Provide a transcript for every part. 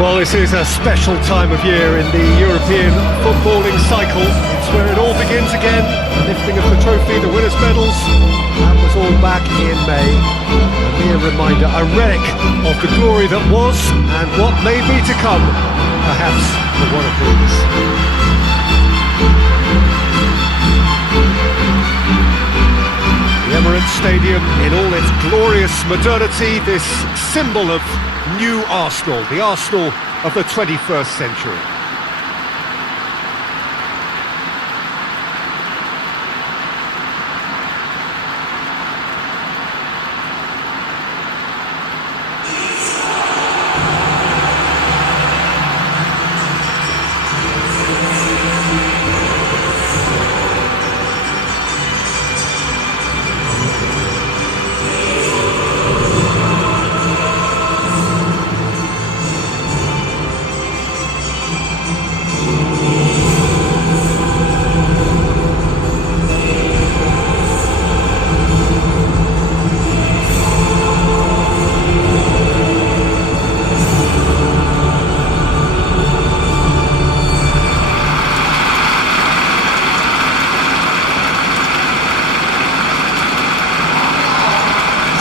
Well, this is a special time of year in the European footballing cycle. It's where it all begins again. The lifting of the trophy, the winners' medals. That was all back in May. A mere reminder, a relic of the glory that was and what may be to come, perhaps for one of these. The Emirates Stadium in all its glorious modernity, this symbol of new Arsenal, the Arsenal of the 21st century.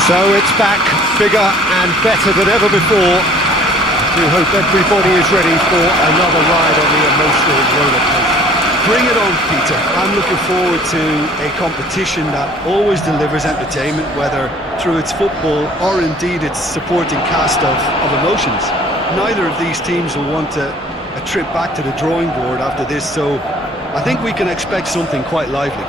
So it's back, bigger and better than ever before. We hope everybody is ready for another ride on the emotional roller coaster. Bring it on, Peter. I'm looking forward to a competition that always delivers entertainment, whether through its football or indeed its supporting cast of emotions. Neither of these teams will want a trip back to the drawing board after this, so I think we can expect something quite lively.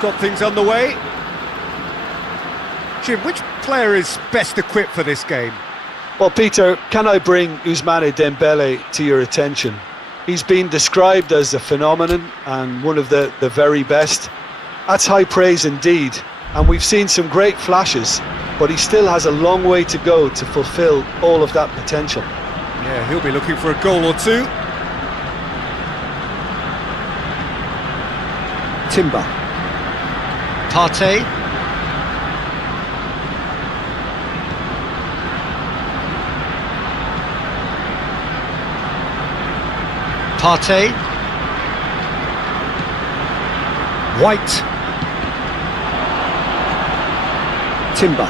Got things underway. Jim, which player is best equipped for this game? Well, Peter, can I bring Ousmane Dembele to your attention? He's been described as a phenomenon and one of the very best. That's high praise indeed, and we've seen some great flashes, but he still has a long way to go to fulfill all of that potential. Yeah, he'll be looking for a goal or two. Timber. Partey. Partey. White. Timber.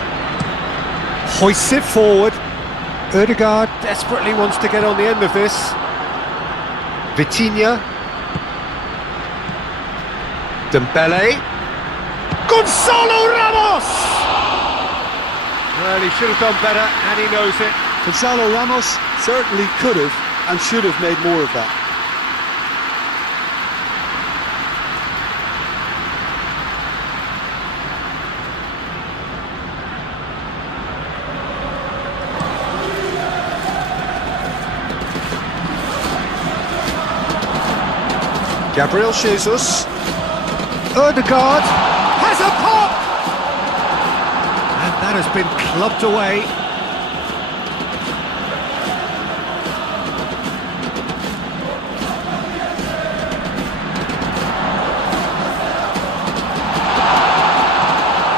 Hoists it forward. Ødegaard desperately wants to get on the end of this. Vitinha. Dembele. Gonzalo Ramos! Well, he should have done better, and he knows it. Gonzalo Ramos certainly could have and should have made more of that. Gabriel Jesus. Ødegaard has a pop! And that has been clubbed away.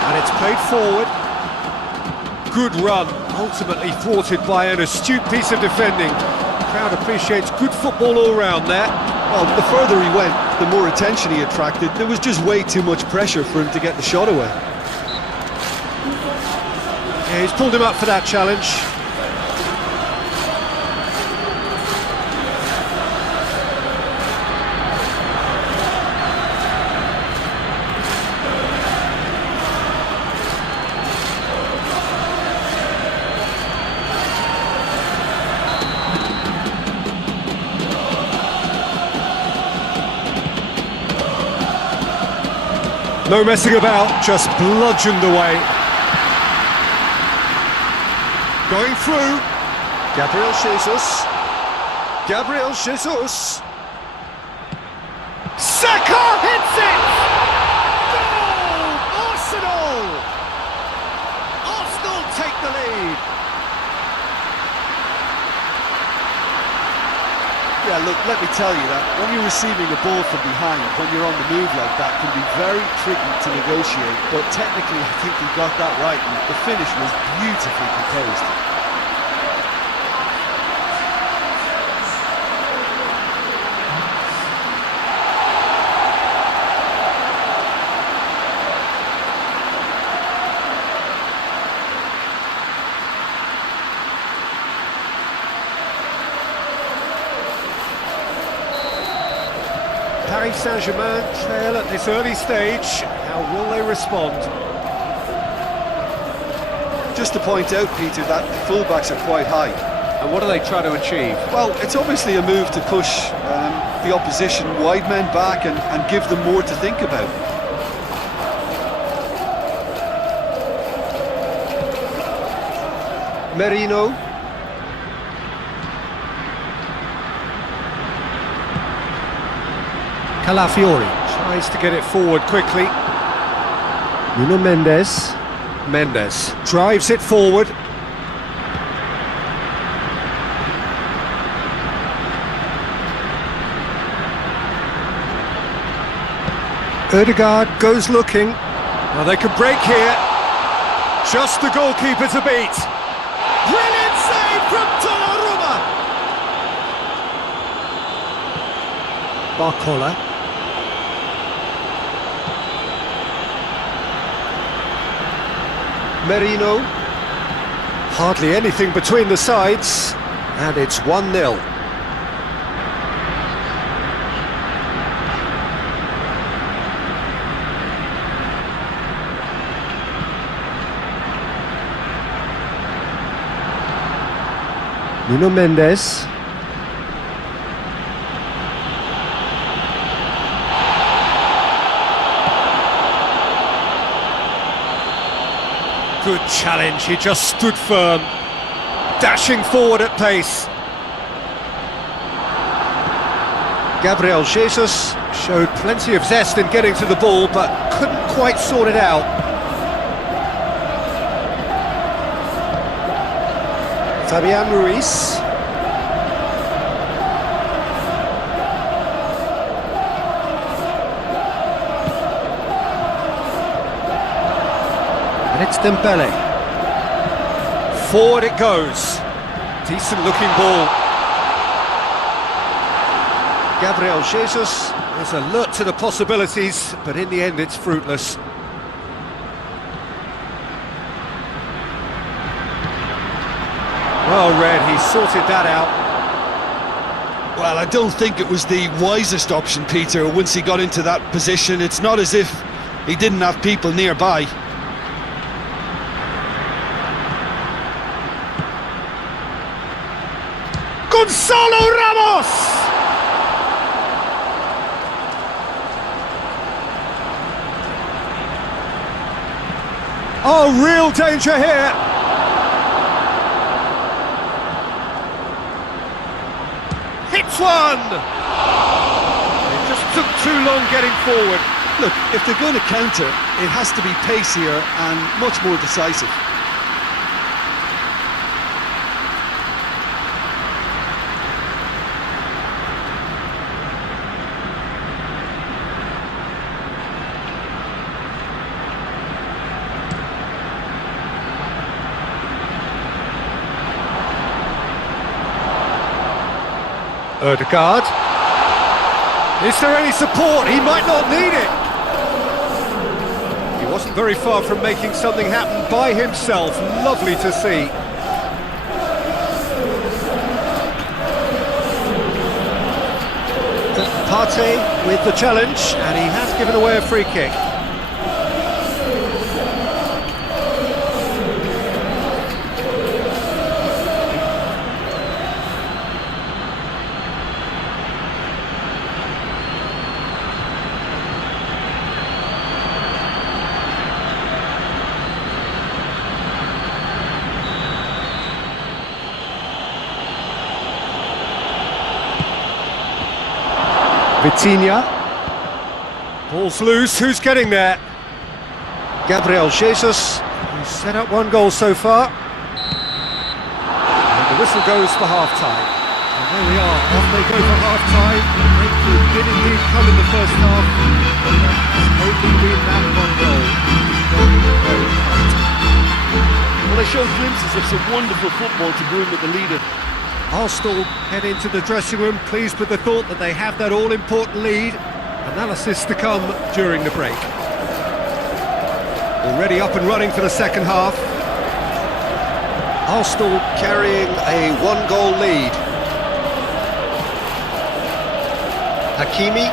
And it's played forward. Good run, ultimately thwarted by an astute piece of defending. The crowd appreciates good football all round there. Well, the further he went, the more attention he attracted. There was just way too much pressure for him to get the shot away. Yeah, he's pulled him up for that challenge. No messing about, just bludgeoned away. Going through. Gabriel Jesus. Gabriel Jesus. Saka hits it! Goal! Arsenal! Arsenal take the lead. Yeah, look, let me tell you that when you're receiving a ball from behind, when you're on the move like that, can be very tricky to negotiate. But technically, I think he got that right, and the finish was beautifully composed. Paris Saint-Germain trail at this early stage. How will they respond? Just to point out, Peter, that the fullbacks are quite high. And what are they trying to achieve? Well, it's obviously a move to push the opposition wide men back and give them more to think about. Merino. Calafiori tries to get it forward quickly. Nuno Mendes. Mendes drives it forward. Ødegaard goes looking. Well, they could break here. Just the goalkeeper to beat. Brilliant save from Donnarumma. Barcola. Merino. Hardly anything between the sides, and it's 1-0. Nuno Mendes. Good challenge, he just stood firm, dashing forward at pace. Gabriel Jesus showed plenty of zest in getting to the ball, but couldn't quite sort it out. Fabian Ruiz. And it's Dembele. Forward it goes. Decent looking ball. Gabriel Jesus is alert to the possibilities, but in the end it's fruitless. Well read, he sorted that out. Well, I don't think it was the wisest option, Peter, once he got into that position. It's not as if he didn't have people nearby. Gonzalo Ramos! Oh, real danger here. Hits one! It just took too long getting forward. Look, if they're going to counter, it has to be pacier and much more decisive. Ødegaard. Is there any support? He might not need it. He wasn't very far from making something happen by himself. Lovely to see. Partey with the challenge, and he has given away a free kick. Vitinha. Ball's loose, who's getting there? Gabriel Jesus, who's set up one goal so far. And the whistle goes for half-time. There we are, off they go for half-time. Brentford did indeed come in the first half. It's only been that one goal. Very, very tight. Well, they showed glimpses of some wonderful football to go in with the lead. Arsenal head into the dressing room, pleased with the thought that they have that all-important lead. Analysis to come during the break. Already up and running for the second half. Arsenal carrying a one-goal lead. Hakimi.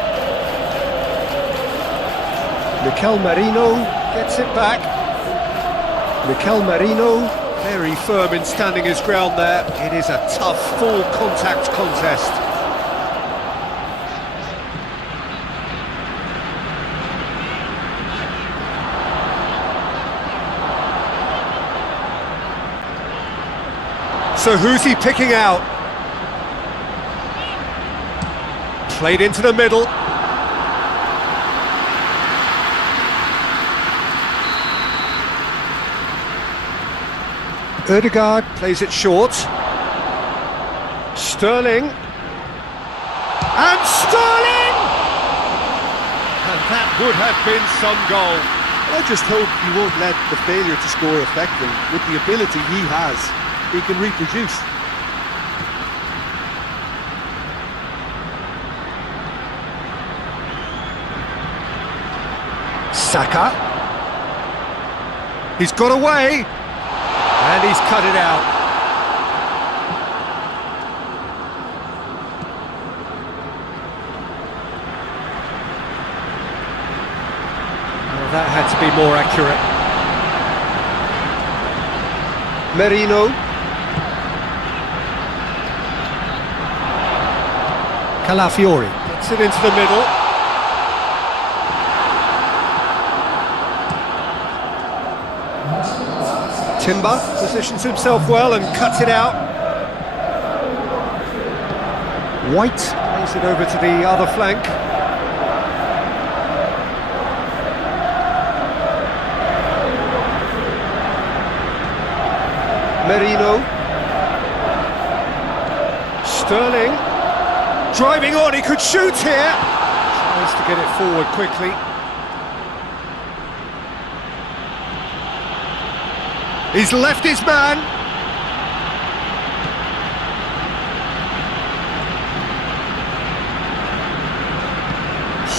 Mikel Merino gets it back. Mikel Merino, very firm in standing his ground there. It is a tough, full contact contest. So who's he picking out? Played into the middle. Ødegaard plays it short. Sterling. And Sterling! And that would have been some goal. I just hope he won't let the failure to score affect him. With the ability he has, he can reproduce. Saka. He's got away. And he's cut it out. Well, that had to be more accurate. Merino. Calafiori gets it into the middle. Timber positions himself well and cuts it out. White plays it over to the other flank. Merino. Sterling. Driving on, he could shoot here. Tries to get it forward quickly. He's left his man.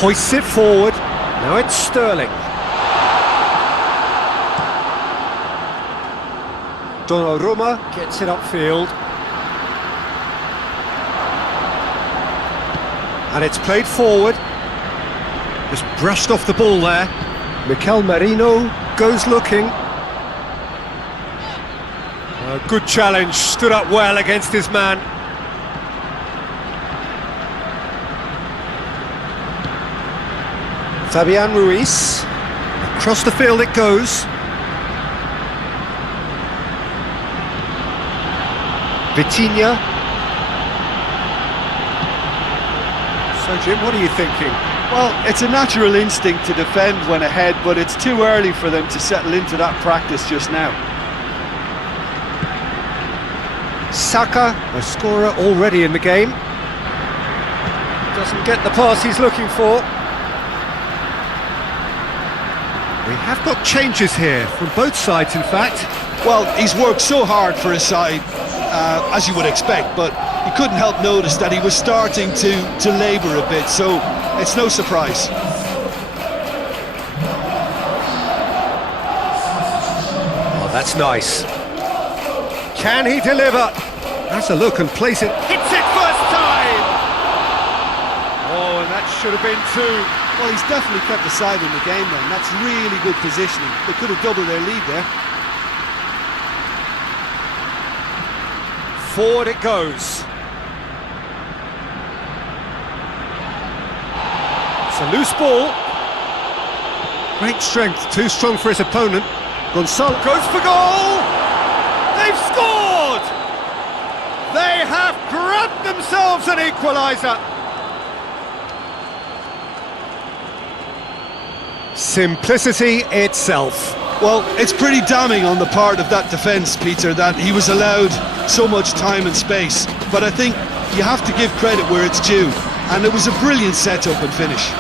Hoists it forward. Now it's Sterling. Donnarumma gets it upfield. And it's played forward. Just brushed off the ball there. Mikel Merino goes looking. A good challenge, stood up well against his man. Fabian Ruiz. Across the field it goes. Vitinha. So Jim, what are you thinking? Well, it's a natural instinct to defend when ahead, but it's too early for them to settle into that practice just now. Saka, a scorer already in the game. Doesn't get the pass he's looking for. We have got changes here from both sides, in fact. Well, he's worked so hard for his side, as you would expect, but you couldn't help notice that he was starting to labour a bit, so it's no surprise. Oh, that's nice. Can he deliver? Has a look and plays it. Hits it first time! Oh, and that should have been two. Well, he's definitely kept the side in the game then. That's really good positioning. They could have doubled their lead there. Forward it goes. It's a loose ball. Great strength, too strong for his opponent. Gonzalo goes for goal! They've scored! They have grabbed themselves an equaliser. Simplicity itself. Well, it's pretty damning on the part of that defence, Peter, that he was allowed so much time and space. but I think you have to give credit where it's due, and it was a brilliant setup and finish.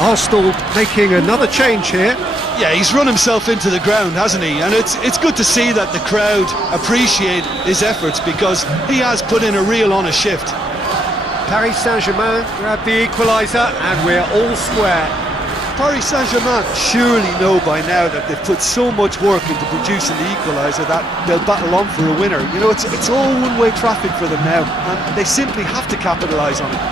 Arsenal making another change here. Yeah, he's run himself into the ground, hasn't he? And it's good to see that the crowd appreciate his efforts, because he has put in a real honest shift. Paris Saint-Germain grab the equaliser and we're all square. Paris Saint-Germain surely know by now that they've put so much work into producing the equaliser that they'll battle on for a winner. You know, it's all one-way traffic for them now, and they simply have to capitalise on it.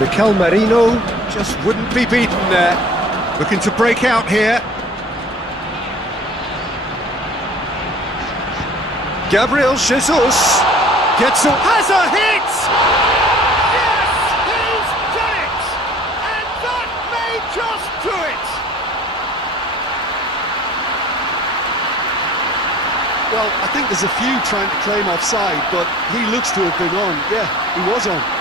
Mikel Merino just wouldn't be beaten there. Looking to break out here. Gabriel Jesus gets a... has a hit! Yes, he's done it! And that may just do it! Well, I think there's a few trying to claim offside, but he looks to have been on. Yeah, he was on.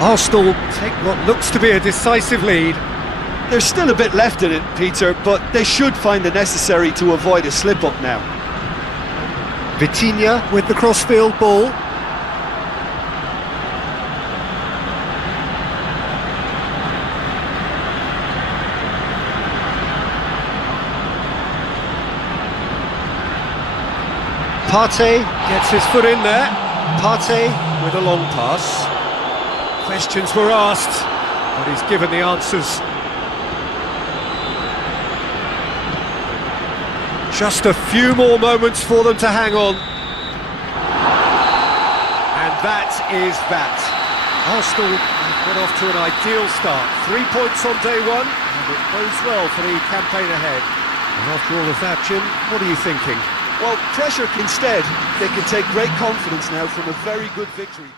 Arsenal take what looks to be a decisive lead. There's still a bit left in it, Peter, but they should find the necessary to avoid a slip-up now. Vitinha with the crossfield ball. Partey gets his foot in there. Partey with a long pass. Questions were asked, but he's given the answers. Just a few more moments for them to hang on. And that is that. Arsenal have got off to an ideal start. 3 points on day one, and it bodes well for the campaign ahead. And after all of that, Jim, what are you thinking? Well, pressure instead, they can take great confidence now from a very good victory.